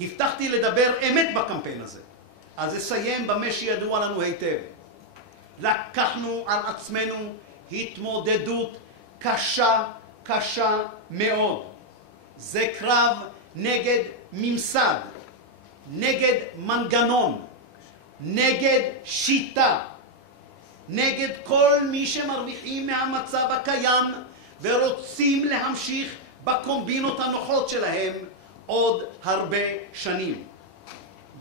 הבטחתי לדבר אמת בקמפיין הזה. אז אסיים במה שידוע לנו היטב. לקחנו על עצמנו התמודדות קשה מאוד. זה קרב נגד ממסד, נגד מנגנון, נגד שיטה, נגד כל מי שמרוויחים מהמצב הקיים ורוצים להמשיך בקומבינות הנוחות שלהם עוד הרבה שנים.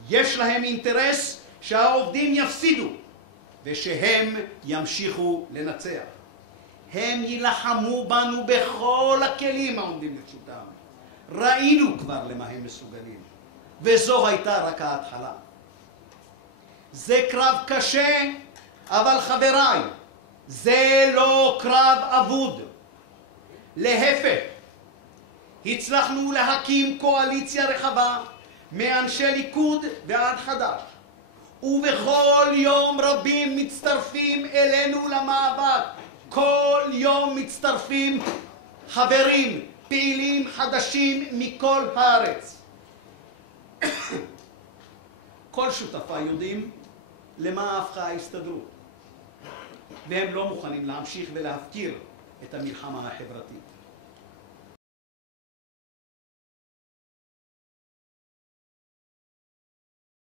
יש להם אינטרס שהעובדים יפסידו ושהם ימשיכו לנצח. הם יילחמו בנו בכל הכלים העומדים לרשותם. ראינו כבר למה הם מסוגלים, וזו הייתה רק ההתחלה. זה קרב קשה, אבל חבריי, זה לא קרב אבוד. להפך, הצלחנו להקים קואליציה רחבה מאנשי ליכוד ועד חד"ש, ובכל יום רבים מצטרפים אלינו למאבק. כל יום מצטרפים חברים, פעילים חדשים מכל הארץ. כל שותפה יודעים למה הפכה ההסתדרות, והם לא מוכנים להמשיך ולהפקיר את המלחמה החברתית.